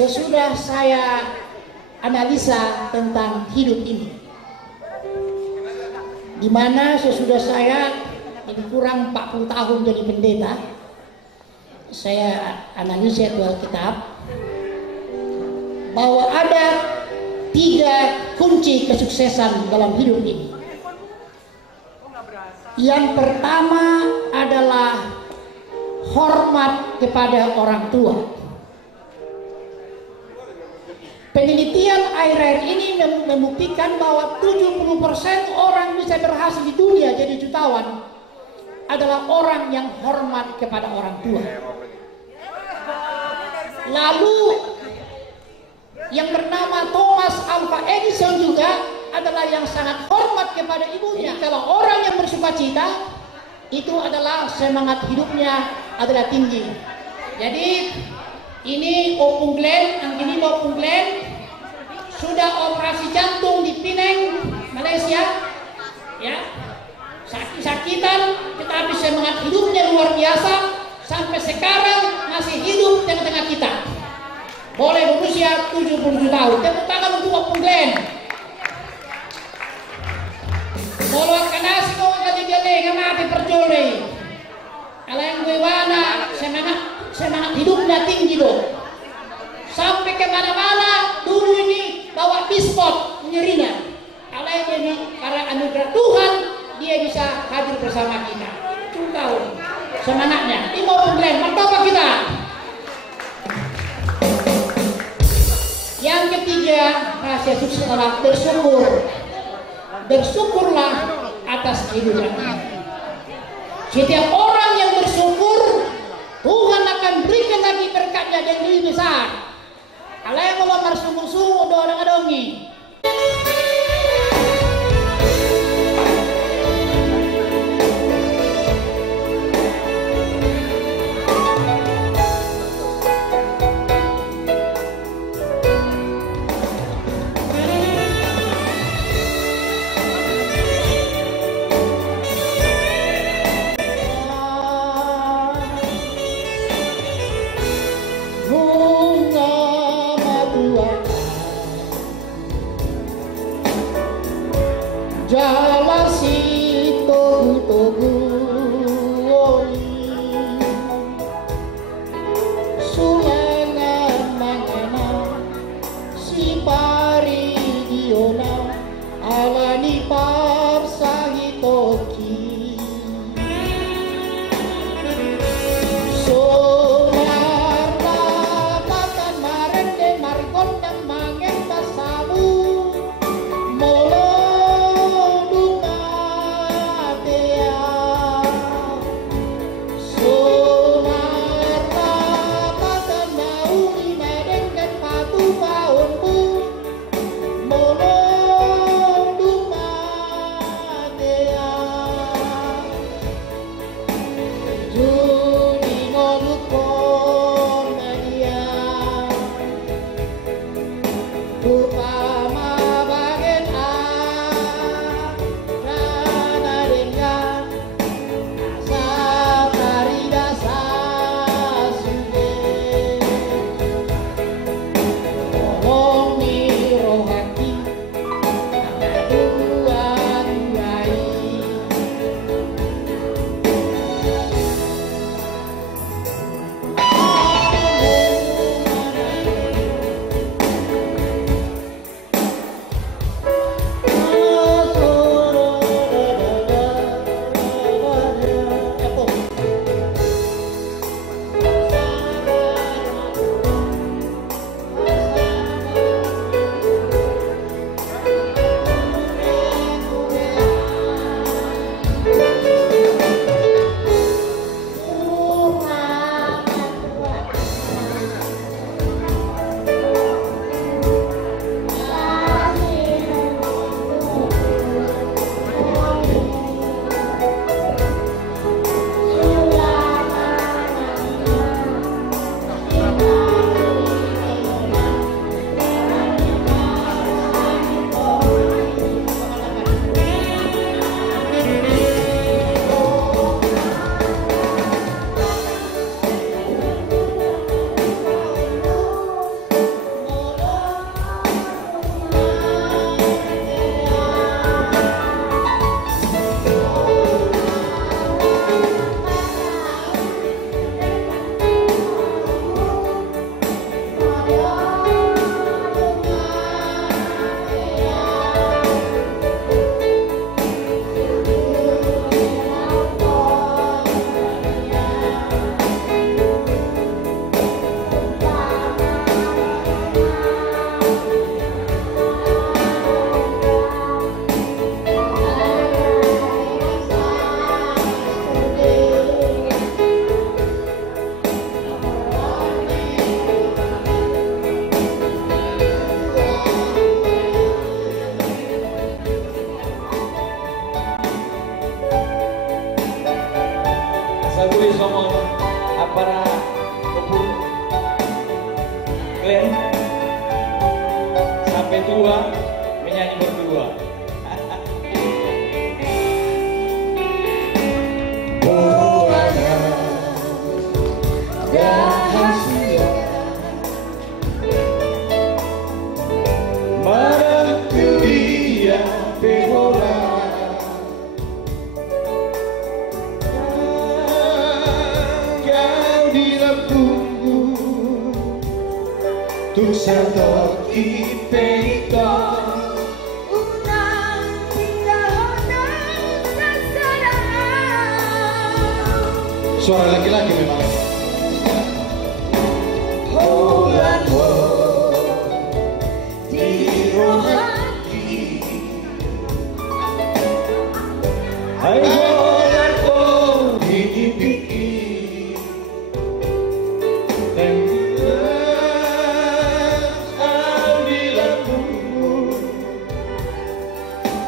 sesudah saya analisa tentang hidup ini, di mana sesudah saya lebih kurang 40 tahun jadi pendeta, saya analisa itu Alkitab bahwa ada 3 kunci kesuksesan dalam hidup ini. Yang pertama adalah hormat kepada orang tua. Penelitian akhir-akhir ini membuktikan bahwa 70% orang bisa berhasil di dunia jadi jutawan adalah orang yang hormat kepada orang tua. Lalu yang bernama Thomas Alva Edison juga adalah yang sangat hormat kepada ibunya. Jadi, kalau orang yang bersuka cita itu adalah semangat hidupnya adalah tinggi. Jadi ini Opung Glenn, yang ini Opung Glenn sudah operasi jantung di Penang, Malaysia, ya, sakit-sakitan, tetapi semangat hidupnya luar biasa sampai sekarang masih hidup di tengah-tengah kita. Boleh berusia 77 tahun. Tepuk tangan untuk Opung Glenn. Kalau kanas ko kadi galing mati perjole. Kalau yang gue mana semangat hidupnya tinggi loh. Sampai kemana-mana dulu ini bawa bispot menyerinya. Kalau yang ini karena anugerah Tuhan dia bisa hadir bersama kita. Itu tahu semangatnya. Ini mau Glenn, mantap kita. Yang ketiga, rahasia sukses adalah bersyukur. Bersyukurlah atas kehidupan ini. Setiap orang yang bersyukur, Tuhan akan berikan lagi berkatnya yang lebih besar. Kalau yang mau bersungguh-sungguh, dorong-dorong. Baguli somong para kebun kalian sampai tua menyanyi berdua. Oh ada rahasia Maratu dia pehola kau dilapungku tu satu ipeito unang tinggalan sasaran. Suara laki-laki memang. Holango di rohati Hai Holango di dipikir kau di lambungmu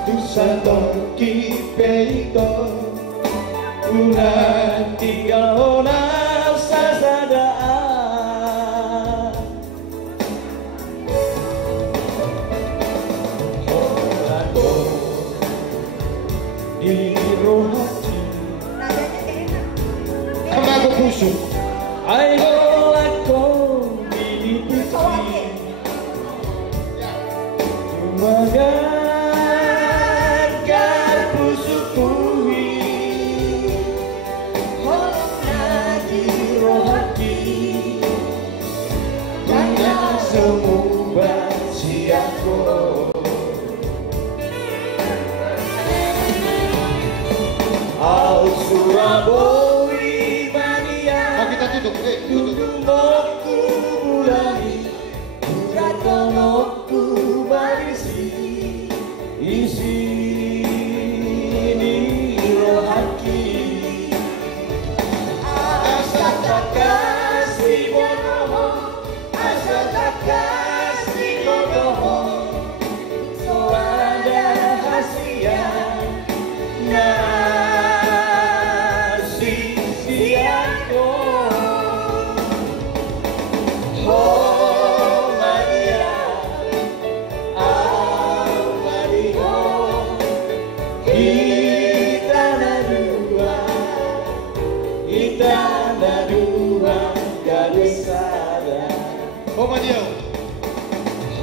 tu satu ipeito unang tinggalan sasadaan Holango di rohati Kamago puso Hai holako di dipikir Magagar pusuku Holango di rohati Dengan semua siapku Au Surabaya mania kita tutup Tutumoku mulai Ratonoku barisi Isi ini rohaki Asa tak kasih bodoh Asa tak kasih bodoh Soada hasia Nasi siako Oh Maria Maria Kita dua Gak bisa ada Oh Maria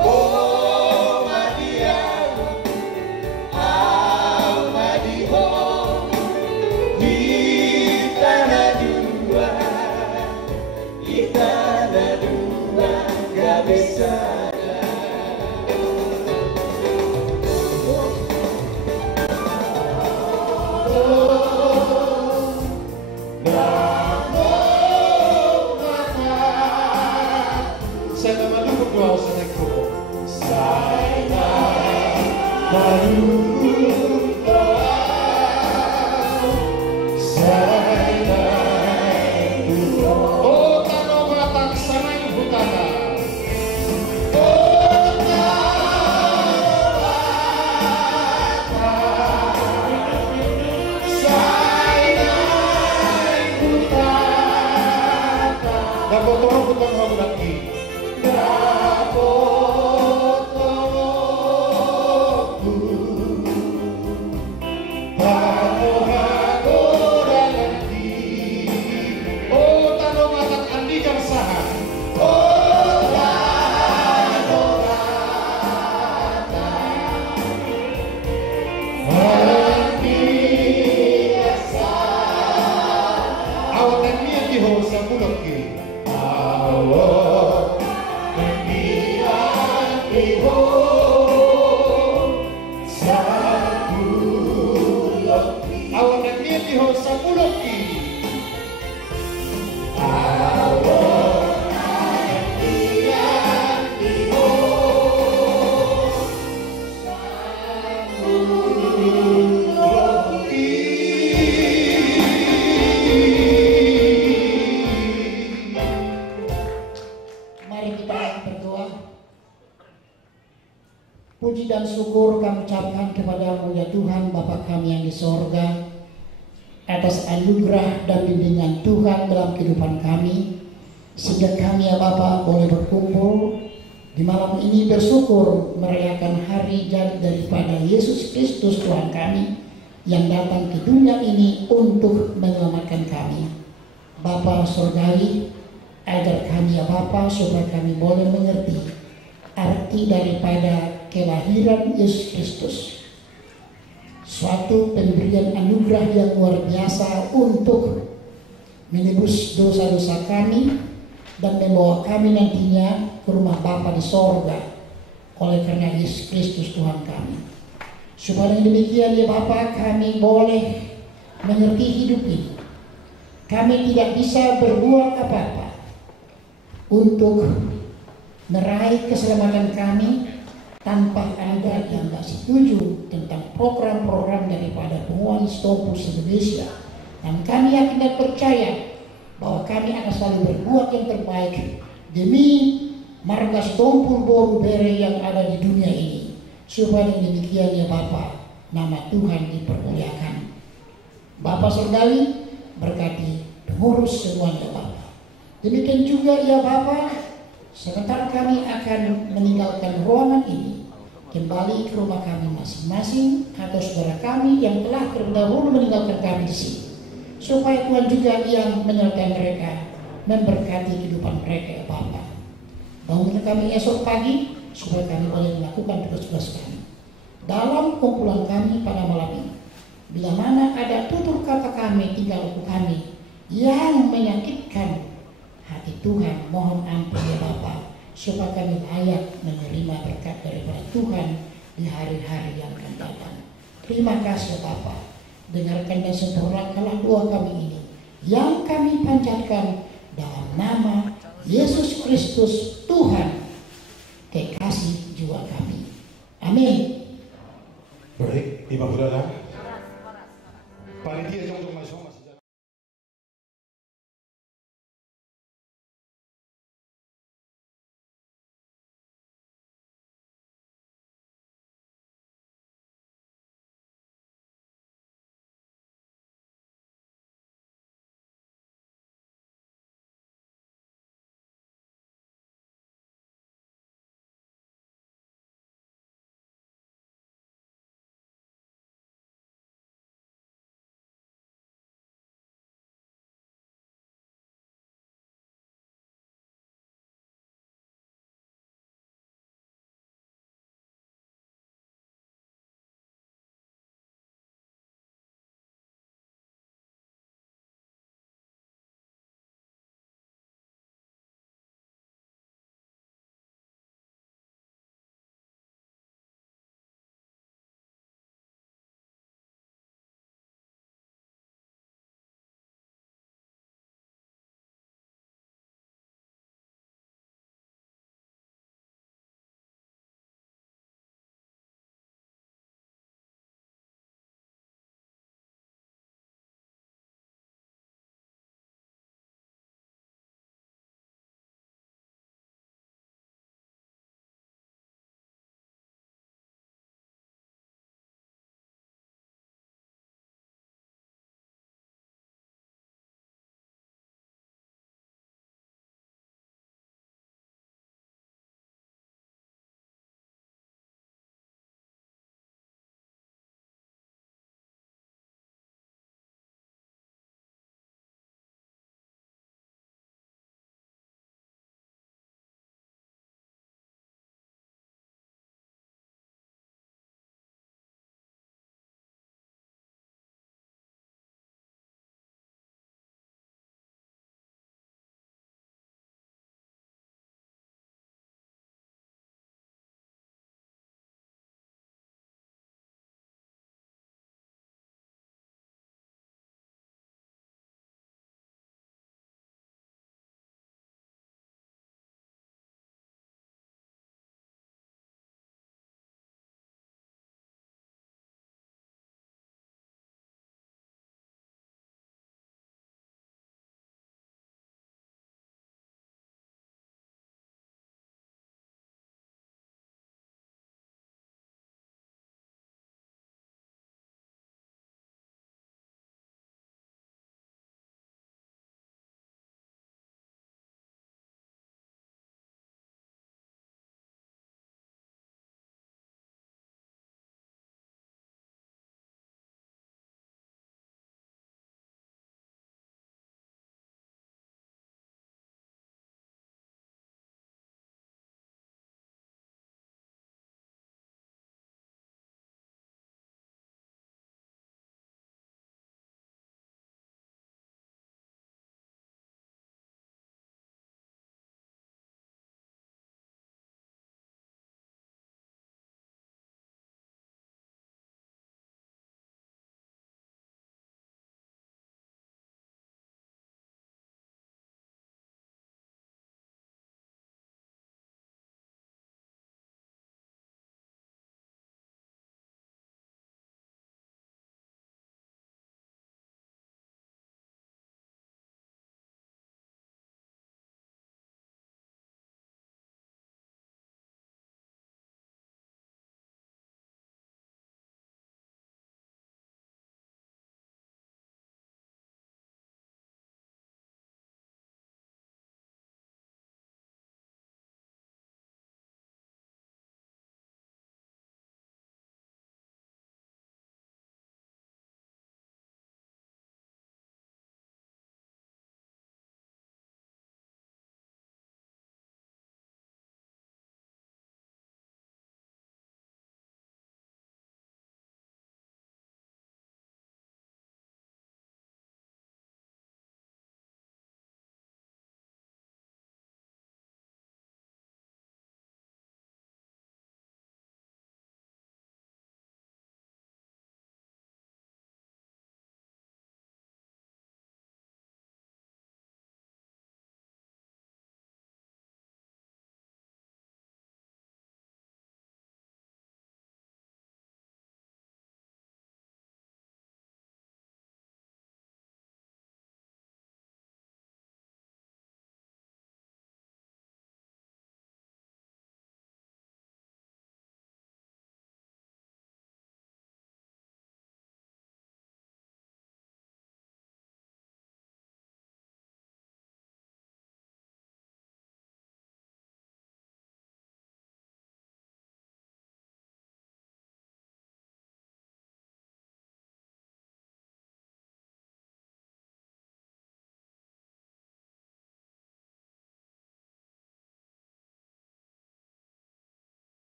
Oh Maria Maria Kita dua Gak bisa ada Saya nama dulu doa saya kubu. Saya baru doa. Saya oh kano batak sanay butana. Oh kano batak sanay butana. Napotong lagi. Puji dan syukur kami ucapkan kepadamu ya Tuhan Bapa kami yang di sorga. atas anugerah dan bimbingan Tuhan dalam kehidupan kami, sehingga kami ya Bapa boleh berkumpul di malam ini bersyukur merayakan hari jadi daripada Yesus Kristus Tuhan kami yang datang ke dunia ini untuk menyelamatkan kami. Bapa surgawi, ajar kami ya Bapa supaya kami boleh mengerti arti daripada kelahiran Yesus Kristus. Suatu pemberian anugerah yang luar biasa untuk menebus dosa-dosa kami dan membawa kami nantinya ke rumah Bapa di sorga oleh karena Yesus Kristus Tuhan kami. Supaya demikian ya Bapa, kami boleh mengerti hidup ini. Kami tidak bisa berbuat apa-apa untuk meraih keselamatan kami tanpa ada yang tidak setuju tentang program-program daripada penguasa Stompul Indonesia. Dan kami yakin dan percaya bahwa kami akan selalu berbuat yang terbaik demi marga Stompul Borubere yang ada di dunia ini. Supaya demikian ya Bapa, nama Tuhan dipermuliakan. Bapa surgawi, berkati pengurus semuanya Bapa. Demikian juga ya Bapa, sebentar kami akan meninggalkan ruangan ini, kembali ke rumah kami masing-masing atau saudara kami yang telah terdahulu meninggalkan kami di sini. Supaya Tuhan juga yang menyertai mereka, memberkati kehidupan mereka ya Bapa. Bangunkan kami esok pagi supaya kami boleh melakukan tugas-tugas kami dalam kumpulan kami pada malam ini. Bila mana ada tutur kata kami, tingkah laku kami yang menyakitkan hati Tuhan, mohon ampun ya Bapa, supaya kami layak menerima berkat daripada Tuhan di hari-hari yang akan datang. Terima kasih Bapa. Dengarkan dan sempurnakanlah doa kami ini yang kami panjatkan dalam nama Yesus Kristus Tuhan, kekasih jiwa kami. Amin. Baik, Ibu Saudara.